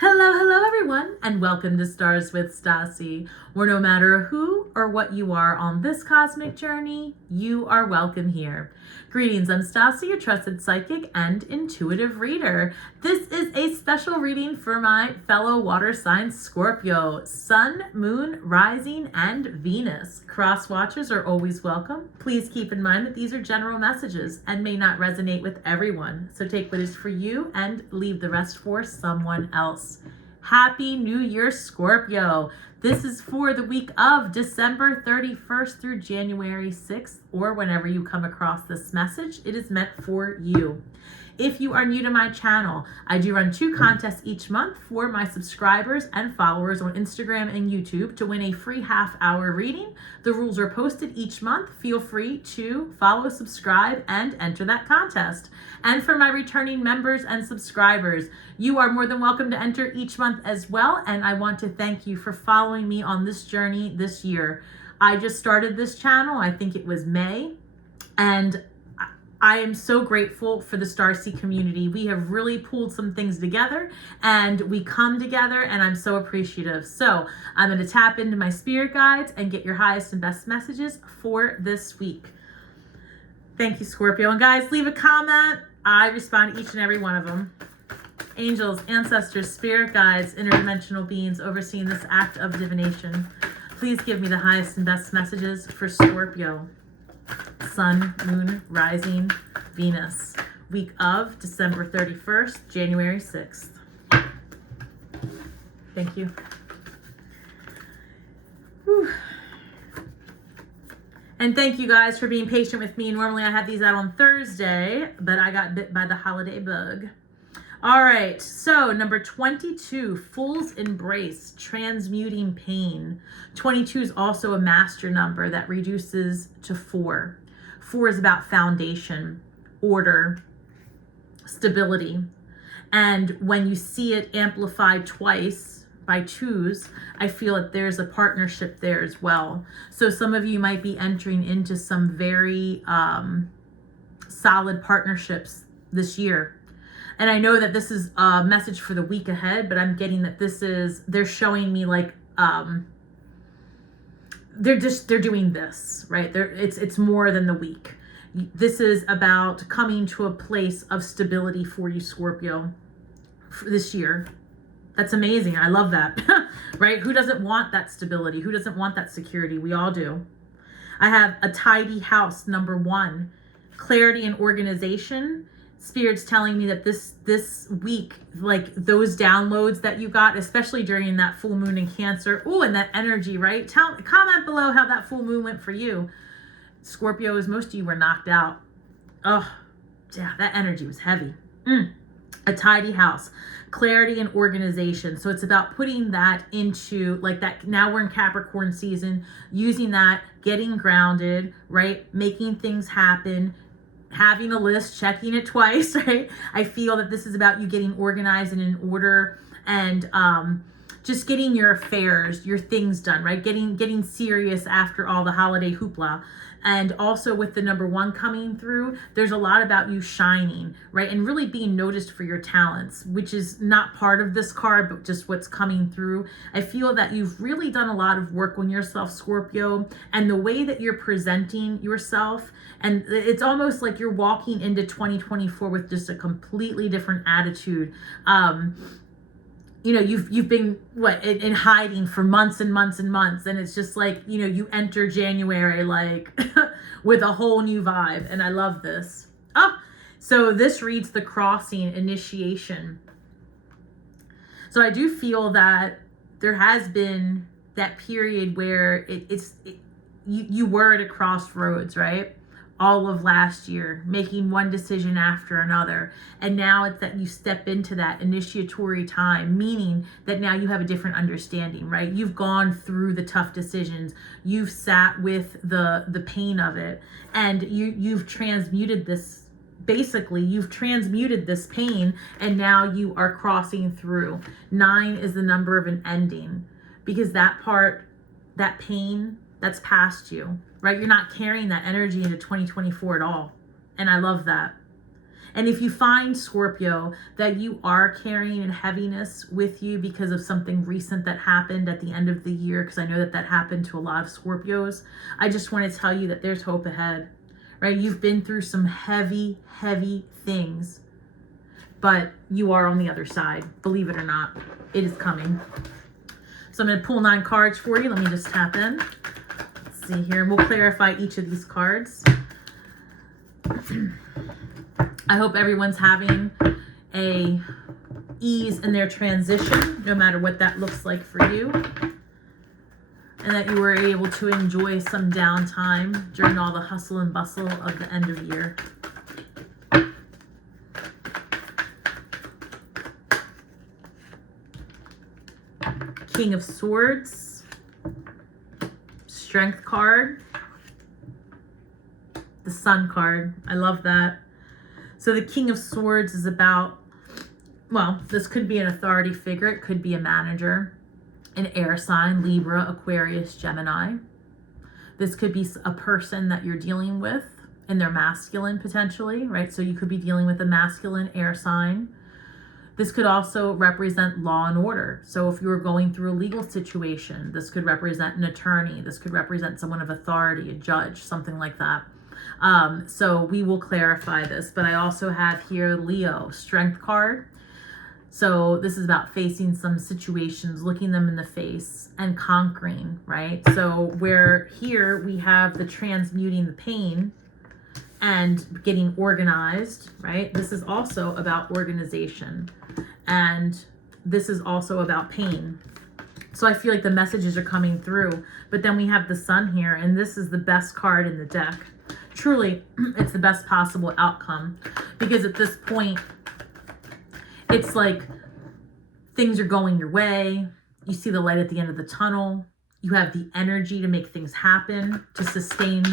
Hello everyone, and welcome to Stars with Stasi, where no matter who or what you are on this cosmic journey, you are welcome here. Greetings, I'm Stasi, your trusted psychic and intuitive reader. This is a special reading for my fellow water sign Scorpio, Sun, Moon, Rising, and Venus. Cross watchers are always welcome. Please keep in mind that these are general messages and may not resonate with everyone, so take what is for you and leave the rest for someone else. Happy New Year, Scorpio. This is for the week of December 31st through January 6th, or whenever you come across this message, it is meant for you. If you are new to my channel, I do run 2 contests each month for my subscribers and followers on Instagram and YouTube to win a free half-hour reading. The rules are posted each month. Feel free to follow, subscribe, and enter that contest. And for my returning members and subscribers, you are more than welcome to enter each month as well. And I want to thank you for following me on this journey this year. I just started this channel, I think it was May, and I am so grateful for the Starseed community. We have really pulled some things together and we come together, and I'm so appreciative. So I'm going to tap into my spirit guides and get your highest and best messages for this week. Thank you, Scorpio. And guys, leave a comment. I respond to each and every one of them. Angels, ancestors, spirit guides, interdimensional beings overseeing this act of divination, please give me the highest and best messages for Scorpio. Sun, Moon, Rising, Venus. Week of December 31st, January 6th. Thank you. Whew. And thank you guys for being patient with me. Normally I have these out on Thursday, but I got bit by the holiday bug. All right, so number 22, Fool's Embrace, transmuting pain. 22 is also a master number that reduces to 4. 4 is about foundation, order, stability. And when you see it amplified twice by 2s, I feel that there's a partnership there as well. So some of you might be entering into some very solid partnerships this year. And I know that this is a message for the week ahead, but I'm getting that they're showing me like, they're doing this, right? It's more than the week. This is about coming to a place of stability for you, Scorpio, for this year. That's amazing. I love that, right? Who doesn't want that stability? Who doesn't want that security? We all do. I have a tidy house, number 1, clarity and organization. Spirit's telling me that this week, like those downloads that you got, especially during that full moon in Cancer, and that energy, right? Comment below how that full moon went for you. Scorpio, as most of you were knocked out. Oh, yeah, that energy was heavy. A tidy house, clarity and organization. So it's about putting that into like that. Now we're in Capricorn season, using that, getting grounded, right? Making things happen, having a list, checking it twice, right? I feel that this is about you getting organized and in order, and just getting your affairs, your things done, right? Getting serious after all the holiday hoopla. And also with the number 1 coming through, there's a lot about you shining, right? And really being noticed for your talents, which is not part of this card, but just what's coming through. I feel that you've really done a lot of work on yourself, Scorpio, and the way that you're presenting yourself. And it's almost like you're walking into 2024 with just a completely different attitude. You know, you've been in hiding for months and months and months, and it's just like, you know, you enter January like with a whole new vibe, and I love this. So this reads the crossing initiation. So I do feel that there has been that period where you were at a crossroads, right? All of last year, making one decision after another. And now it's that you step into that initiatory time, meaning that now you have a different understanding, right? You've gone through the tough decisions. You've sat with the pain of it, and you've transmuted this. Basically, you've transmuted this pain, and now you are crossing through. 9 is the number of an ending, because that part, that pain, that's past you, right? You're not carrying that energy into 2024 at all. And I love that. And if you find, Scorpio, that you are carrying a heaviness with you because of something recent that happened at the end of the year, because I know that that happened to a lot of Scorpios, I just want to tell you that there's hope ahead, right? You've been through some heavy, heavy things, but you are on the other side. Believe it or not, it is coming. So I'm going to pull 9 cards for you. Let me just tap in. Let's see here. And we'll clarify each of these cards. I hope everyone's having a ease in their transition, no matter what that looks like for you. And that you were able to enjoy some downtime during all the hustle and bustle of the end of year. King of Swords, Strength card, the Sun card. I love that. So the King of Swords is about, well, this could be an authority figure. It could be a manager, an air sign, Libra, Aquarius, Gemini. This could be a person that you're dealing with in their masculine potentially, right? So you could be dealing with a masculine air sign. This could also represent law and order. So if you were going through a legal situation, this could represent an attorney. This could represent someone of authority, a judge, something like that. So we will clarify this. But I also have here Leo, Strength card. So this is about facing some situations, looking them in the face and conquering, right? So where here we have the transmuting the pain and getting organized, right? This is also about organization. And this is also about pain. So I feel like the messages are coming through. But then we have the Sun here, and this is the best card in the deck. Truly, it's the best possible outcome. Because at this point, it's like things are going your way. You see the light at the end of the tunnel. You have the energy to make things happen, to sustain.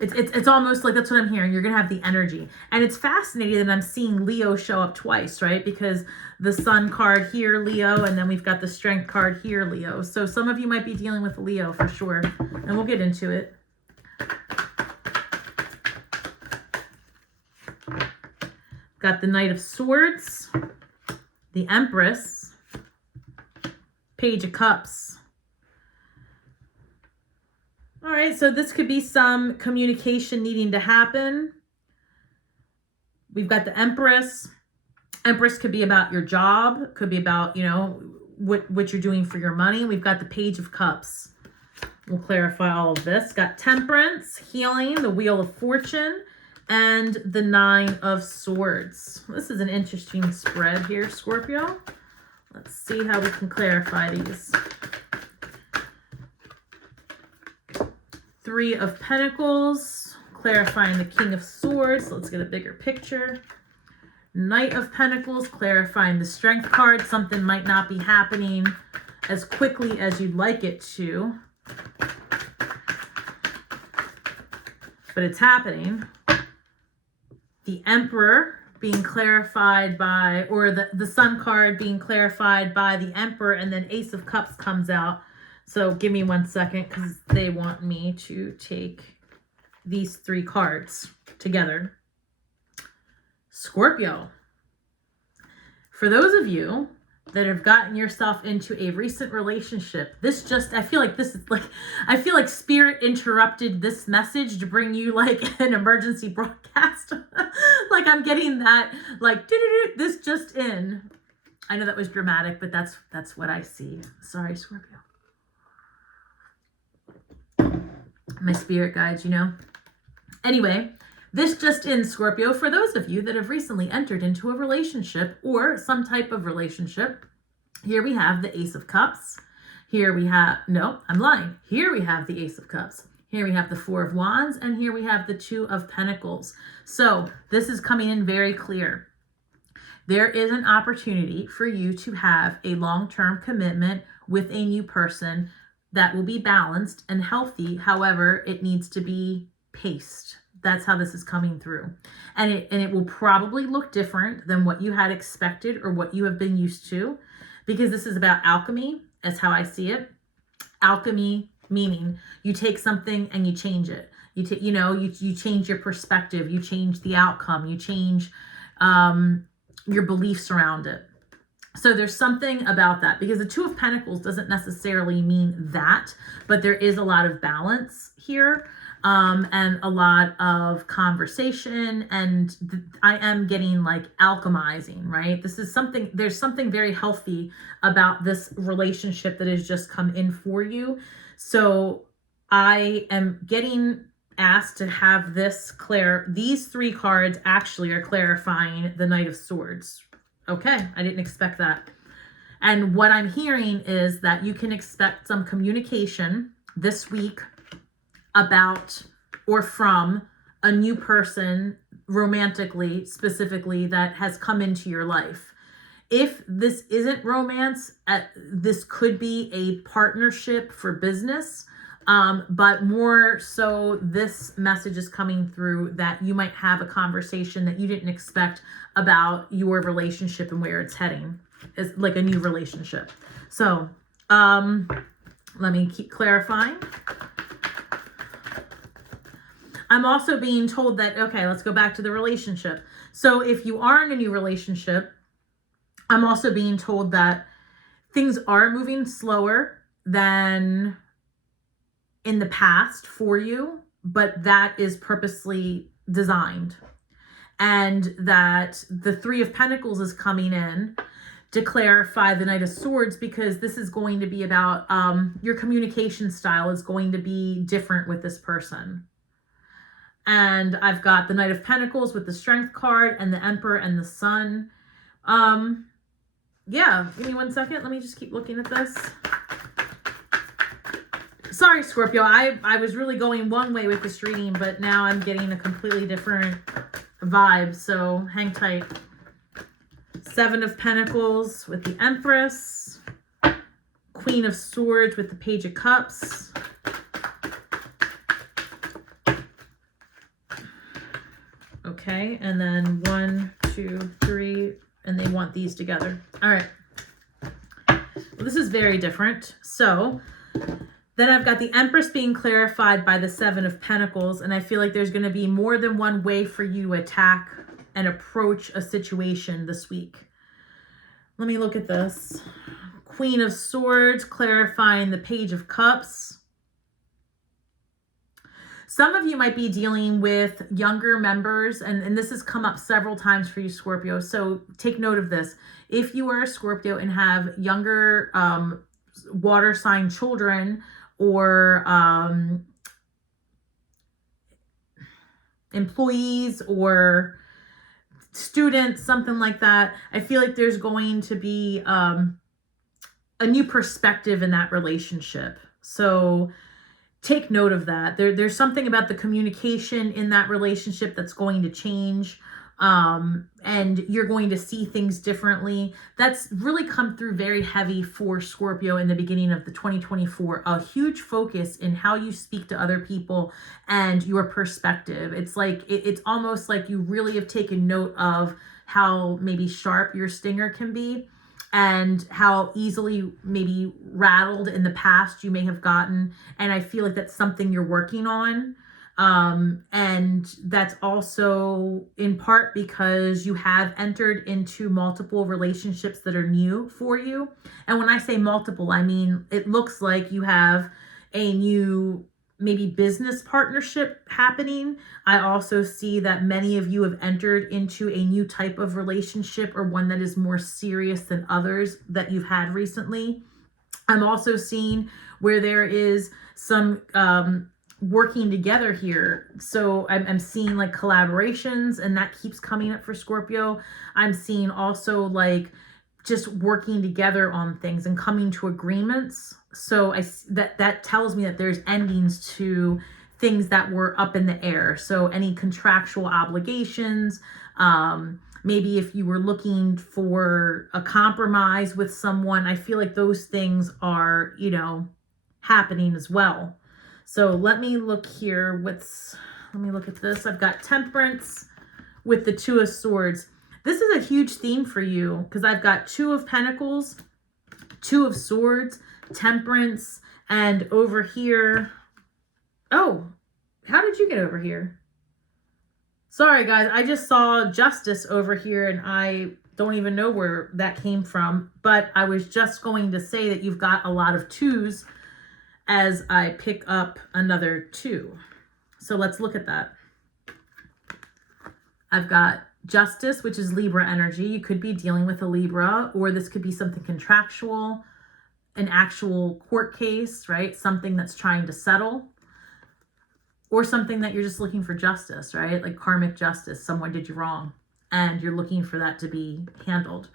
It's almost like, that's what I'm hearing. You're going to have the energy. And it's fascinating that I'm seeing Leo show up twice, right? Because the Sun card here, Leo, and then we've got the Strength card here, Leo. So some of you might be dealing with Leo for sure. And we'll get into it. Got the Knight of Swords, the Empress, Page of Cups. All right, so this could be some communication needing to happen. We've got the Empress. Empress could be about your job, could be about, you know, what you're doing for your money. We've got the Page of Cups. We'll clarify all of this. Got Temperance, Healing, the Wheel of Fortune, and the 9 of Swords. This is an interesting spread here, Scorpio. Let's see how we can clarify these. 3 of Pentacles, clarifying the King of Swords. Let's get a bigger picture. Knight of Pentacles, clarifying the Strength card. Something might not be happening as quickly as you'd like it to, but it's happening. The Emperor being clarified by, or the Sun card being clarified by the Emperor, and then Ace of Cups comes out. So give me 1 second, because they want me to take these 3 cards together. Scorpio. For those of you that have gotten yourself into a recent relationship, I feel like Spirit interrupted this message to bring you like an emergency broadcast. Like I'm getting that, like, this just in. I know that was dramatic, but that's what I see. Sorry, Scorpio. My spirit guides, you know. Anyway, this just in, Scorpio, for those of you that have recently entered into a relationship or some type of relationship, here we have the Ace of Cups. Here we have, no, I'm lying. Here we have the Ace of Cups. Here we have the 4 of Wands, and here we have the 2 of Pentacles. So this is coming in very clear. There is an opportunity for you to have a long-term commitment with a new person that will be balanced and healthy. However, it needs to be paced. That's how this is coming through. And it will probably look different than what you had expected or what you have been used to, because this is about alchemy, as how I see it. Alchemy meaning you take something and you change it. You change your perspective, you change the outcome, you change your beliefs around it. So there's something about that, because the Two of Pentacles doesn't necessarily mean that, but there is a lot of balance here, and a lot of conversation, and I am getting like alchemizing, right? There's something very healthy about this relationship that has just come in for you. So I am getting asked to have these 3 cards actually are clarifying the Knight of Swords. Okay, I didn't expect that. And what I'm hearing is that you can expect some communication this week about or from a new person, romantically, specifically, that has come into your life. If this isn't romance, this could be a partnership for business. But more so, this message is coming through that you might have a conversation that you didn't expect about your relationship and where it's heading. It's like a new relationship. So let me keep clarifying. I'm also being told that, okay, let's go back to the relationship. So if you are in a new relationship, I'm also being told that things are moving slower than in the past for you, but that is purposely designed. And that the 3 of Pentacles is coming in to clarify the Knight of Swords, because this is going to be about your communication style is going to be different with this person. And I've got the Knight of Pentacles with the Strength card and the Emperor and the Sun. Yeah, give me 1 second. Let me just keep looking at this. Sorry, Scorpio. I was really going one way with this reading, but now I'm getting a completely different vibe. So hang tight. 7 of Pentacles with the Empress. Queen of Swords with the Page of Cups. Okay, and then 1, 2, 3, and they want these together. All right. Well, this is very different. So then I've got the Empress being clarified by the 7 of Pentacles, and I feel like there's going to be more than one way for you to attack and approach a situation this week. Let me look at this. Queen of Swords clarifying the Page of Cups. Some of you might be dealing with younger members, and this has come up several times for you, Scorpio. So take note of this. If you are a Scorpio and have younger water sign children or employees or students, something like that, I feel like there's going to be a new perspective in that relationship. So take note of that. There's something about the communication in that relationship that's going to change, and you're going to see things differently. That's really come through very heavy for Scorpio in the beginning of the 2024. A huge focus in how you speak to other people and your perspective. It's like it's almost like you really have taken note of how maybe sharp your stinger can be, and how easily maybe rattled in the past you may have gotten. And I feel like that's something you're working on. And that's also in part because you have entered into multiple relationships that are new for you. And when I say multiple, I mean, it looks like you have a new maybe business partnership happening. I also see that many of you have entered into a new type of relationship, or one that is more serious than others that you've had recently. I'm also seeing where there is some working together here. So I'm seeing like collaborations, and that keeps coming up for Scorpio. I'm seeing also like just working together on things and coming to agreements. So that tells me that there's endings to things that were up in the air. So any contractual obligations, maybe if you were looking for a compromise with someone, I feel like those things are, happening as well. So let me look here. Let me look at this. I've got Temperance with the 2 of Swords. This is a huge theme for you, because I've got 2 of Pentacles, 2 of Swords, Temperance, and over here, oh, How did you get over here? Sorry, guys. I just saw Justice over here, and I don't even know where that came from. But I was just going to say that you've got a lot of 2s as I pick up another 2. So let's look at that. I've got Justice, which is Libra energy. You could be dealing with a Libra, or this could be something contractual, an actual court case, right? Something that's trying to settle, or something that you're just looking for justice, right? Like karmic justice. Someone did you wrong and you're looking for that to be handled.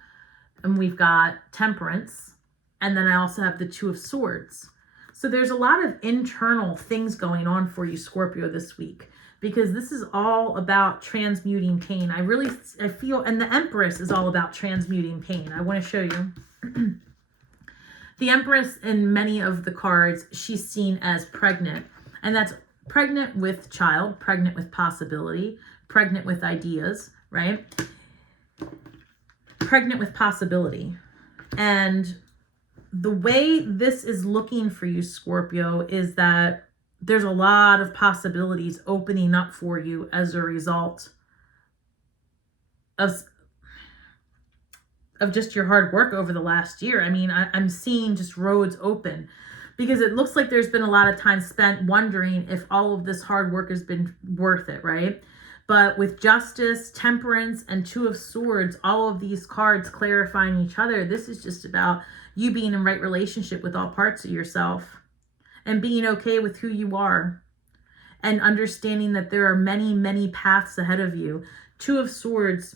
And we've got Temperance. And then I also have the 2 of Swords. So there's a lot of internal things going on for you, Scorpio, this week, because this is all about transmuting pain. I feel, and the Empress is all about transmuting pain. I want to show you. The Empress in many of the cards, she's seen as pregnant, and that's pregnant with child, pregnant with possibility, pregnant with ideas, right? Pregnant with possibility. And the way this is looking for you, Scorpio, is that there's a lot of possibilities opening up for you as a result of just your hard work over the last year. I mean, I'm seeing just roads open, because it looks like there's been a lot of time spent wondering if all of this hard work has been worth it, right? But with Justice, Temperance, and 2 of Swords, all of these cards clarifying each other, this is just about you being in right relationship with all parts of yourself and being okay with who you are and understanding that there are many, many paths ahead of you. 2 of Swords,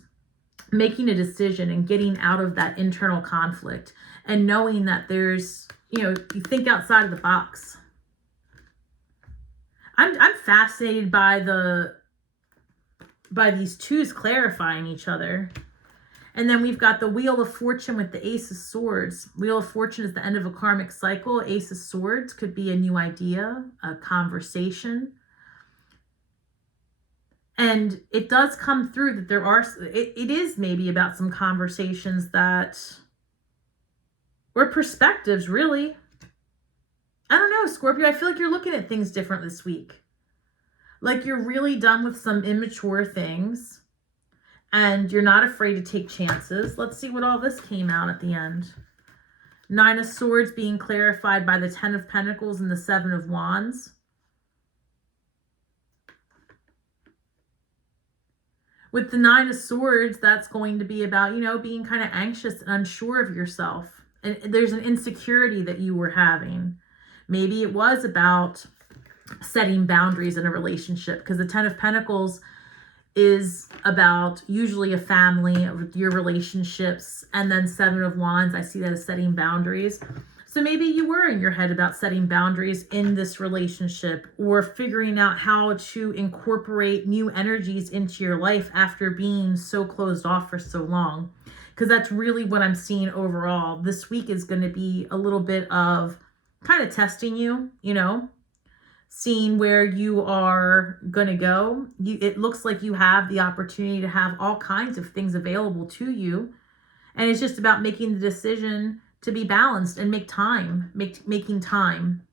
making a decision and getting out of that internal conflict and knowing that there's, you think outside of the box. I'm fascinated by these 2s clarifying each other. And then we've got the Wheel of Fortune with the Ace of Swords. Wheel of Fortune is the end of a karmic cycle. Ace of Swords could be a new idea, a conversation. And it does come through that there are, it is maybe about some conversations that, or perspectives, really. I don't know, Scorpio, I feel like you're looking at things different this week. Like you're really done with some immature things and you're not afraid to take chances. Let's see what all this came out at the end. 9 of Swords being clarified by the 10 of Pentacles and the 7 of Wands. With the 9 of Swords, that's going to be about, being kind of anxious and unsure of yourself. And there's an insecurity that you were having. Maybe it was about setting boundaries in a relationship, because the 10 of Pentacles is about usually a family, your relationships, and then 7 of Wands, I see that as setting boundaries. So maybe you were in your head about setting boundaries in this relationship, or figuring out how to incorporate new energies into your life after being so closed off for so long. Because that's really what I'm seeing overall. This week is going to be a little bit of kind of testing you, seeing where you are going to go. It looks like you have the opportunity to have all kinds of things available to you. And it's just about making the decision to be balanced and make time, making time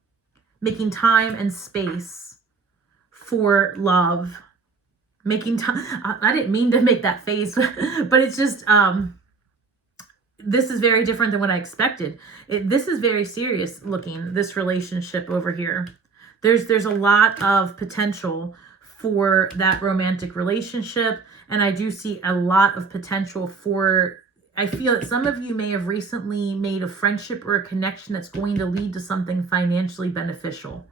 and space for love, making time. I didn't mean to make that face, but it's just, this is very different than what I expected. This is very serious looking, this relationship over here. There's a lot of potential for that romantic relationship. And I do see a lot of potential for, I feel that some of you may have recently made a friendship or a connection that's going to lead to something financially beneficial.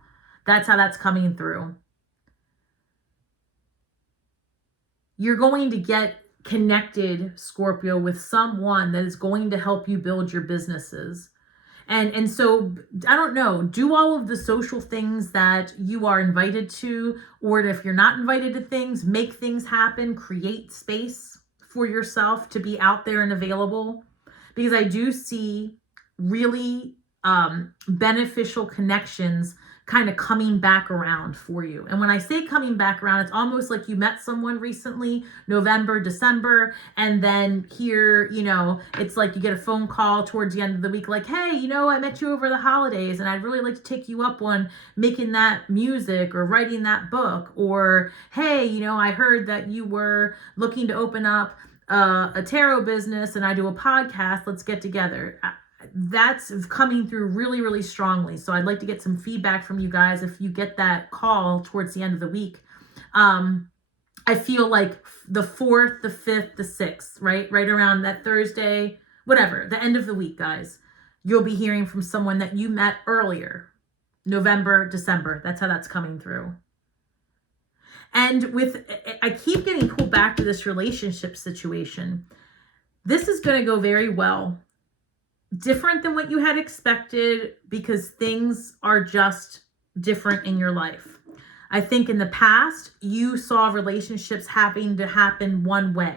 That's how that's coming through. You're going to get connected, Scorpio, with someone that is going to help you build your businesses. And so, I don't know, do all of the social things that you are invited to, or if you're not invited to things, make things happen, create space for yourself to be out there and available. Because I do see really beneficial connections kind of coming back around for you. And when I say coming back around, it's almost like you met someone recently, November, December, and then here, you know, it's like you get a phone call towards the end of the week, like, hey, you know, I met you over the holidays and I'd really like to take you up on making that music or writing that book. Or, hey, you know, I heard that you were looking to open up a tarot business and I do a podcast. Let's get together. That's coming through really, really strongly. So I'd like to get some feedback from you guys if you get that call towards the end of the week. I feel like the 4th, the 5th, the 6th, right around that Thursday, whatever, the end of the week, guys, you'll be hearing from someone that you met earlier, November, December. That's how that's coming through. And I keep getting pulled back to this relationship situation. This is going to go very well. Different than what you had expected, because things are just different in your life. I think in the past, you saw relationships having to happen one way,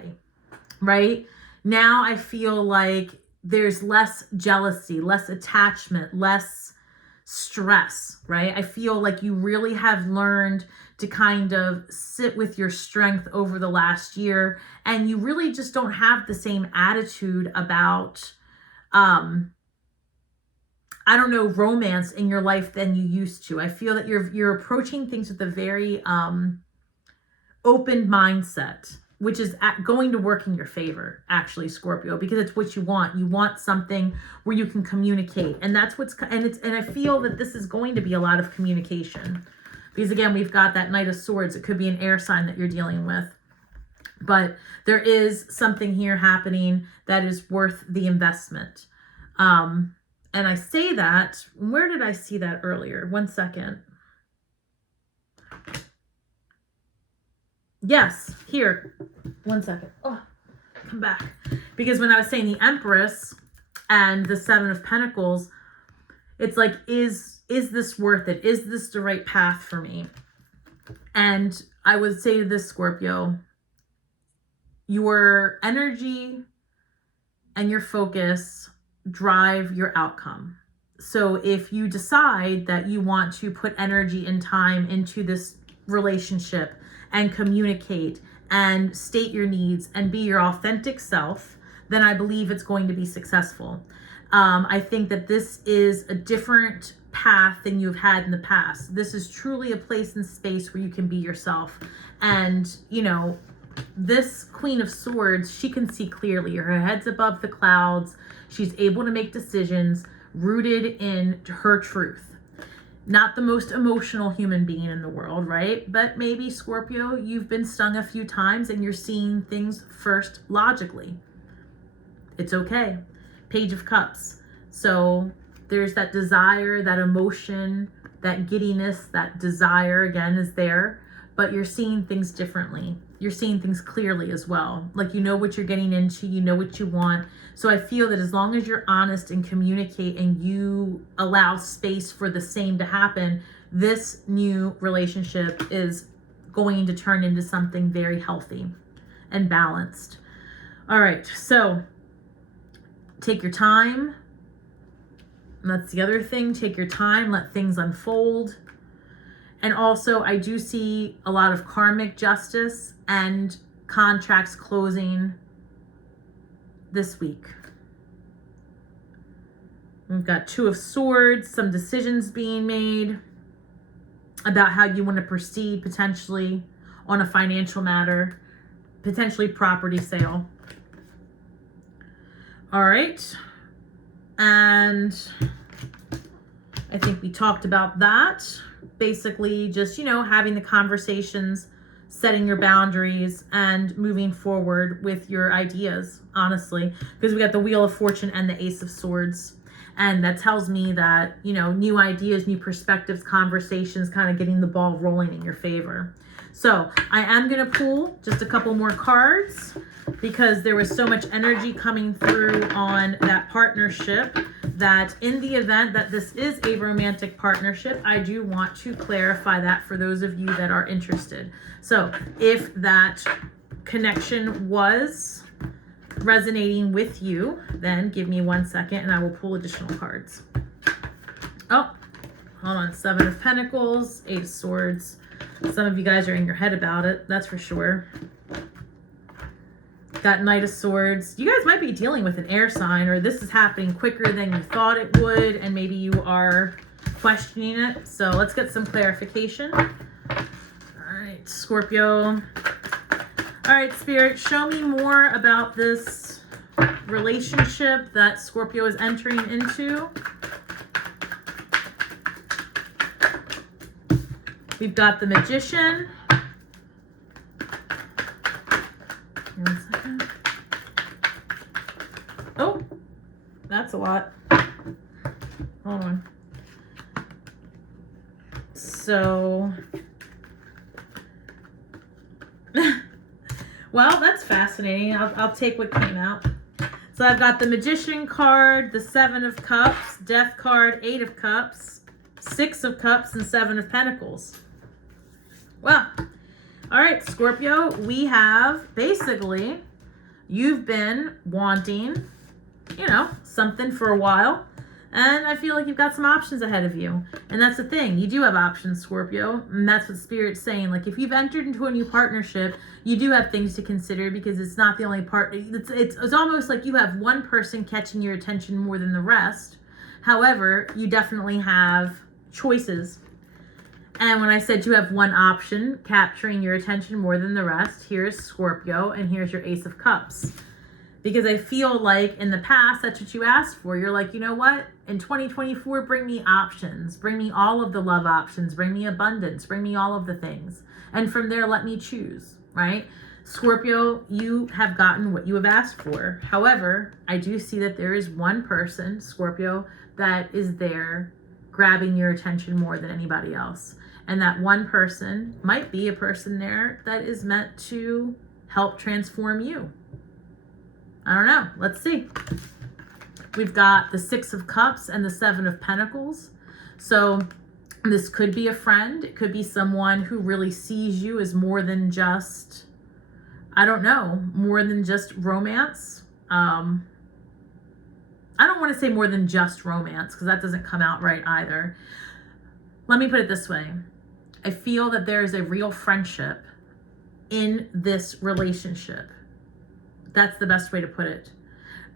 right? Now I feel like there's less jealousy, less attachment, less stress, right? I feel like you really have learned to kind of sit with your strength over the last year, and you really just don't have the same attitude about I don't know, romance in your life than you used to. I feel that you're approaching things with a very open mindset, which is going to work in your favor, actually, Scorpio, because it's what you want. You want something where you can communicate, and that's and I feel that this is going to be a lot of communication, because again, we've got that Knight of Swords. It could be an air sign that you're dealing with, but there is something here happening that is worth the investment. And I say that, where did I see that earlier? One second. Yes, here. One second. Oh, come back. Because when I was saying the Empress and the 7 of Pentacles, it's like, is this worth it? Is this the right path for me? And I would say to this, Scorpio, your energy and your focus drive your outcome. So if you decide that you want to put energy and time into this relationship and communicate and state your needs and be your authentic self, then I believe it's going to be successful. I think that this is a different path than you've had in the past. This is truly a place and space where you can be yourself. And, you know, this Queen of Swords, she can see clearly. Her head's above the clouds. She's able to make decisions rooted in her truth. Not the most emotional human being in the world, right? But maybe, Scorpio, you've been stung a few times and you're seeing things first logically. It's okay. Page of Cups. So there's that desire, that emotion, that giddiness, that desire, again, is there. But you're seeing things differently. You're seeing things clearly as well. Like, you know what you're getting into, you know what you want. So I feel that as long as you're honest and communicate and you allow space for the same to happen, this new relationship is going to turn into something very healthy and balanced. All right, so take your time. That's the other thing. Take your time, let things unfold. And also, I do see a lot of karmic justice and contracts closing this week. We've got 2 of Swords, some decisions being made about how you want to proceed potentially on a financial matter, potentially property sale. All right. And I think we talked about that. Basically just, you know, having the conversations, setting your boundaries, and moving forward with your ideas, honestly, because we got the Wheel of Fortune and the Ace of Swords. And that tells me that, you know, new ideas, new perspectives, conversations, kind of getting the ball rolling in your favor. So I am going to pull just a couple more cards because there was so much energy coming through on that partnership that in the event that this is a romantic partnership, I do want to clarify that for those of you that are interested. So if that connection was resonating with you, then give me 1 second and I will pull additional cards. Oh, Hold on. 7 of Pentacles, 8 of Swords. Some of you guys are in your head about it. That's for sure. Got Knight of Swords. You guys might be dealing with an air sign, or this is happening quicker than you thought it would, and maybe you are questioning it. So let's get some clarification. All right, Scorpio. All right, Spirit, show me more about this relationship that Scorpio is entering into. We've got the Magician. One second. Oh, that's a lot. Hold on. So, well, that's fascinating. I'll take what came out. So I've got the Magician card, the 7 of Cups, Death card, 8 of Cups, 6 of Cups, and 7 of Pentacles. Well, all right, Scorpio, we have basically, you've been wanting, you know, something for a while. And I feel like you've got some options ahead of you. And that's the thing. You do have options, Scorpio. And that's what Spirit's saying. Like, if you've entered into a new partnership, you do have things to consider, because it's not the only part. It's almost like you have one person catching your attention more than the rest. However, you definitely have choices. And when I said you have one option capturing your attention more than the rest, here's Scorpio, and here's your Ace of Cups. Because I feel like in the past, that's what you asked for. You're like, you know what? In 2024, bring me options. Bring me all of the love options. Bring me abundance. Bring me all of the things. And from there, let me choose, right? Scorpio, you have gotten what you have asked for. However, I do see that there is one person, Scorpio, that is there grabbing your attention more than anybody else. And that one person might be a person there that is meant to help transform you. I don't know. Let's see. We've got the 6 of Cups and the 7 of Pentacles. So this could be a friend. It could be someone who really sees you as more than just, I don't know, more than just romance. I don't want to say more than just romance, because that doesn't come out right either. Let me put it this way. I feel that there is a real friendship in this relationship. That's the best way to put it.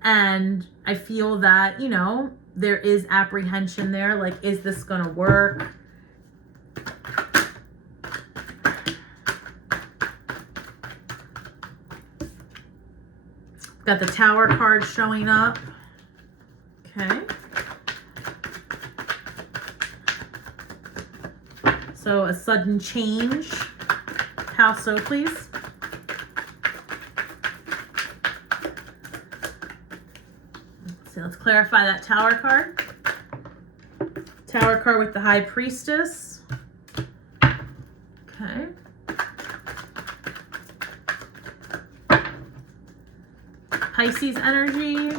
And I feel that, you know, there is apprehension there. Like, is this going to work? Got the Tower card showing up. Okay. So a sudden change. How so, please? So let's clarify that Tower card. Tower card with the High Priestess. Okay. Pisces energy.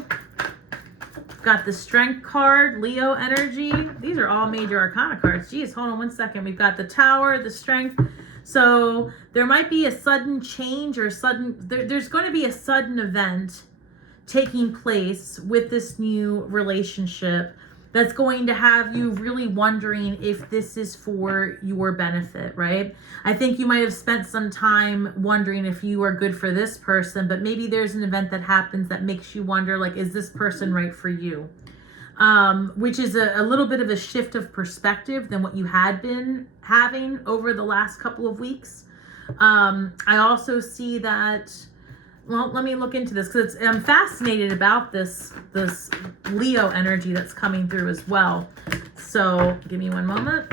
Got the Strength card, Leo energy. These are all major arcana cards. Geez, hold on one second. We've got the Tower, the Strength. So there might be a sudden change, or there's going to be a sudden event taking place with this new relationship that's going to have you really wondering if this is for your benefit, right? I think you might have spent some time wondering if you are good for this person, but maybe there's an event that happens that makes you wonder, like, is this person right for you? Which is a little bit of a shift of perspective than what you had been having over the last couple of weeks. I also see that, well, let me look into this, because I'm fascinated about this Leo energy that's coming through as well. So give me one moment.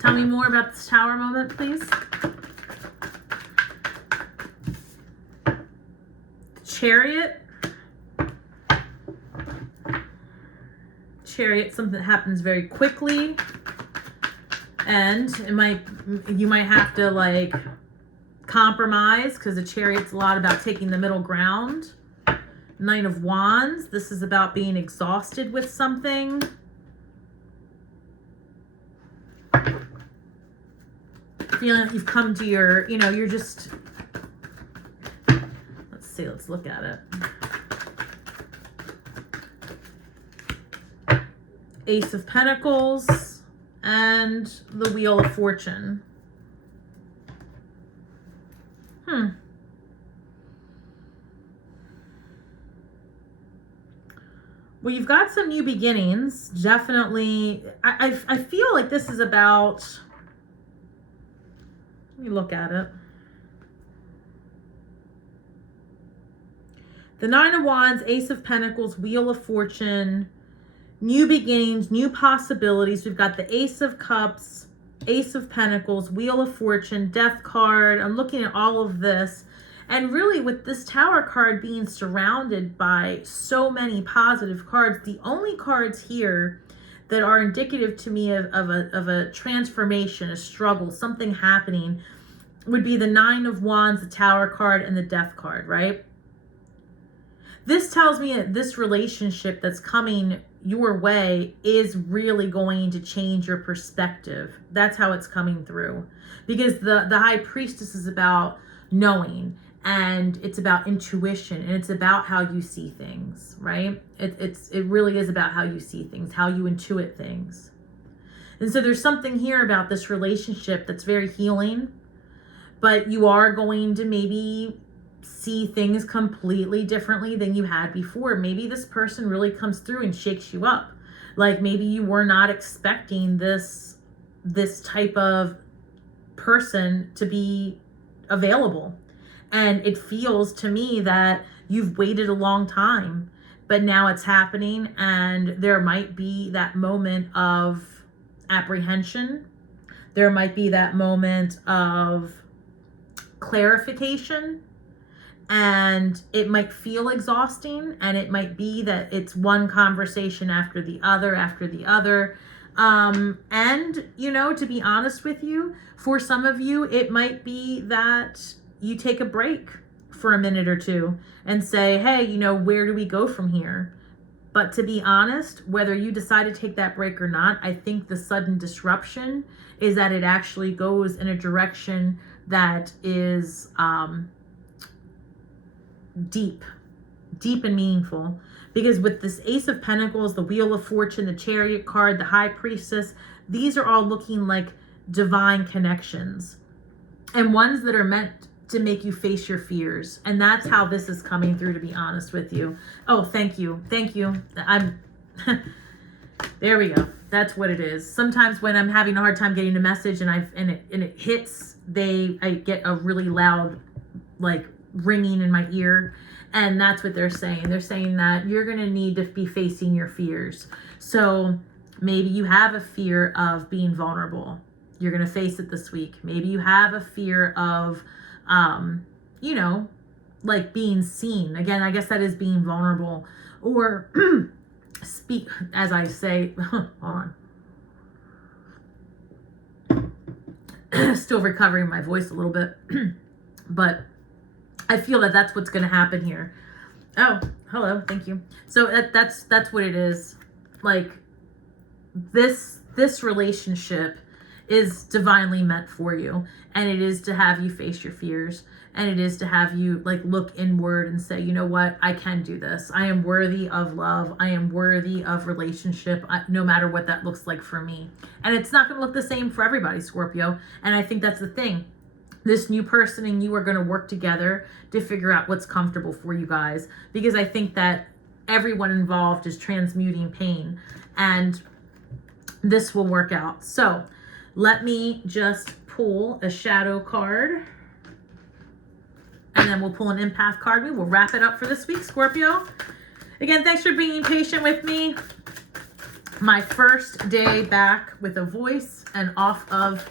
Tell me more about this Tower moment, please. Chariot. Chariot, something that happens very quickly. And you might have to, like, compromise, because the Chariot's a lot about taking the middle ground. Knight of Wands, this is about being exhausted with something. Feeling like you've come to your, you know, you're just, let's see, let's look at it. Ace of Pentacles, and the Wheel of Fortune. Well, you've got some new beginnings. Definitely. I feel like this is about... Let me look at it. The Nine of Wands, Ace of Pentacles, Wheel of Fortune, new beginnings, new possibilities. We've got the Ace of Cups, Ace of Pentacles, Wheel of Fortune, Death card. I'm looking at all of this. And really, with this Tower card being surrounded by so many positive cards, the only cards here that are indicative to me of a transformation, a struggle, something happening, would be the Nine of Wands, the Tower card, and the Death card, right? This tells me that this relationship that's coming your way is really going to change your perspective. That's how it's coming through. Because the High Priestess is about knowing, and it's about intuition, and it's about how you see things, right? It really is about how you see things, how you intuit things. And so there's something here about this relationship that's very healing, but you are going to maybe see things completely differently than you had before. Maybe this person really comes through and shakes you up. Like maybe you were not expecting this type of person to be available. And it feels to me that you've waited a long time, but now it's happening, and there might be that moment of apprehension. There might be that moment of clarification, and it might feel exhausting, and it might be that it's one conversation after the other. And, you know, to be honest with you, for some of you, it might be that you take a break for a minute or two and say, hey, you know, where do we go from here? But to be honest, whether you decide to take that break or not, I think the sudden disruption is that it actually goes in a direction that is deep and meaningful. Because with this Ace of Pentacles, the Wheel of Fortune, the Chariot card, the High Priestess, these are all looking like divine connections, and ones that are meant to make you face your fears. And that's how this is coming through, to be honest with you. Oh, thank you. I'm there we go. That's what it is. Sometimes when I'm having a hard time getting a message and it hits, I get a really loud like ringing in my ear, and that's what they're saying. They're saying that you're going to need to be facing your fears. So maybe you have a fear of being vulnerable. You're going to face it this week. Maybe you have a fear of you know, like being seen. Again, I guess that is being vulnerable. Or speak, as I say, hold on. Still recovering my voice a little bit. But I feel that that's what's going to happen here. Oh, hello. Thank you. So that's what it is. Like this relationship is divinely meant for you, and it is to have you face your fears, and it is to have you like look inward and say, you know what, I can do this. I am worthy of love. I am worthy of relationship, no matter what that looks like for me. And it's not going to look the same for everybody, Scorpio. And I think that's the thing. This new person and you are going to work together to figure out what's comfortable for you guys, because I think that everyone involved is transmuting pain, and this will work out. So let me just pull a shadow card, and then we'll pull an empath card. We will wrap it up for this week, Scorpio. Again, thanks for being patient with me. My first day back with a voice and off of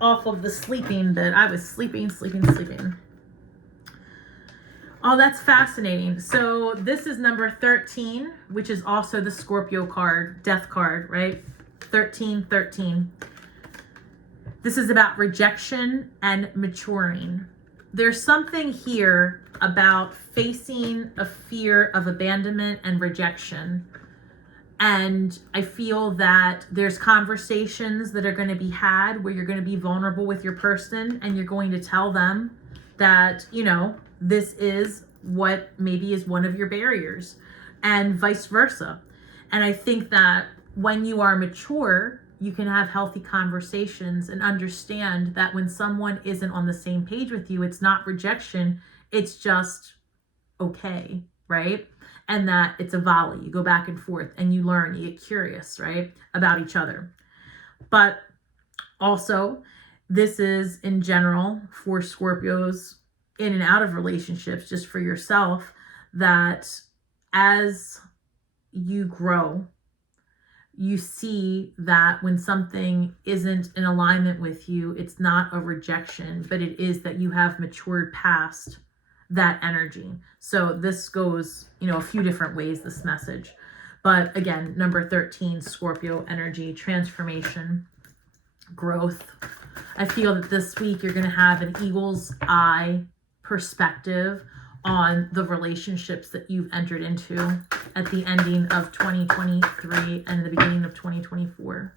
the sleeping bed. I was sleeping. Oh, that's fascinating. So this is number 13, which is also the Scorpio card, death card, right? 13. This is about rejection and maturing. There's something here about facing a fear of abandonment and rejection. And I feel that there's conversations that are going to be had where you're going to be vulnerable with your person, and you're going to tell them that, you know, this is what maybe is one of your barriers. and vice versa. And I think that when you are mature, you can have healthy conversations and understand that when someone isn't on the same page with you, it's not rejection, it's just okay, right? And that it's a volley. You go back and forth and you learn, you get curious, right, about each other. But also, this is in general for Scorpios in and out of relationships, just for yourself, that as you grow, you see that when something isn't in alignment with you, it's not a rejection, but it is that you have matured past that energy. So this goes, a few different ways, this message. But again, number 13, Scorpio energy, transformation, growth. I feel that this week you're going to have an eagle's eye perspective on the relationships that you've entered into at the ending of 2023 and the beginning of 2024.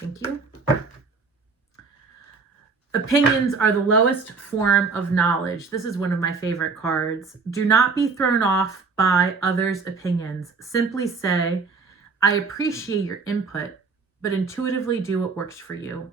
Thank you. Opinions are the lowest form of knowledge. This is one of my favorite cards. Do not be thrown off by others' opinions. Simply say, I appreciate your input, but intuitively do what works for you.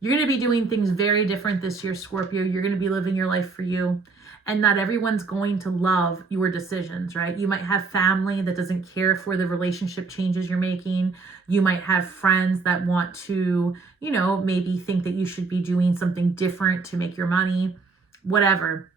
You're going to be doing things very different this year, Scorpio. You're going to be living your life for you. And not everyone's going to love your decisions, right? You might have family that doesn't care for the relationship changes you're making. You might have friends that want to, maybe think that you should be doing something different to make your money, whatever.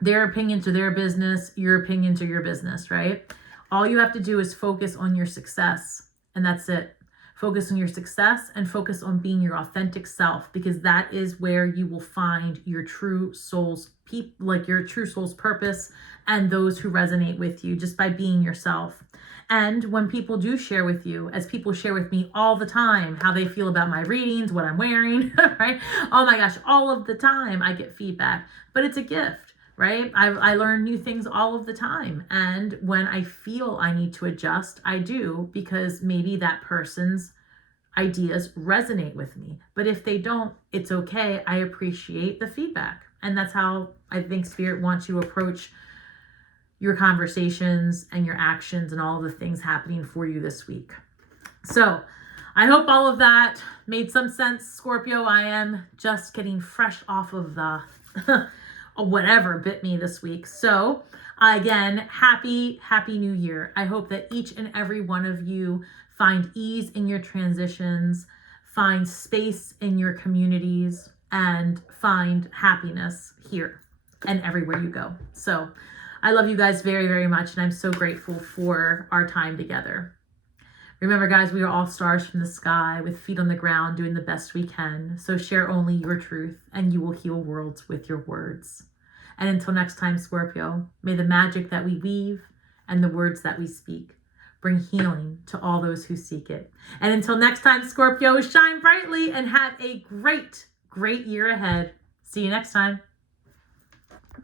Their opinions are their business. Your opinions are your business, right? All you have to do is focus on your success, and that's it. Focus on your success and focus on being your authentic self, because that is where you will find your true soul's your true soul's purpose and those who resonate with you, just by being yourself. And when people do share with you, as people share with me all the time, how they feel about my readings, what I'm wearing, right? Oh my gosh, all of the time I get feedback, but it's a gift, right? I learn new things all of the time. And when I feel I need to adjust, I do, because maybe that person's ideas resonate with me. But if they don't, it's okay. I appreciate the feedback. And that's how I think Spirit wants you to approach your conversations and your actions and all of the things happening for you this week. So I hope all of that made some sense, Scorpio. I am just getting fresh off of the whatever bit me this week. So again, happy New Year. I hope that each and every one of you find ease in your transitions, find space in your communities, and find happiness here and everywhere you go. So I love you guys very, very much, and I'm so grateful for our time together. Remember, guys, we are all stars from the sky with feet on the ground doing the best we can. So share only your truth, and you will heal worlds with your words. And until next time, Scorpio, may the magic that we weave and the words that we speak bring healing to all those who seek it. And until next time, Scorpio, shine brightly and have a great year ahead. See you next time.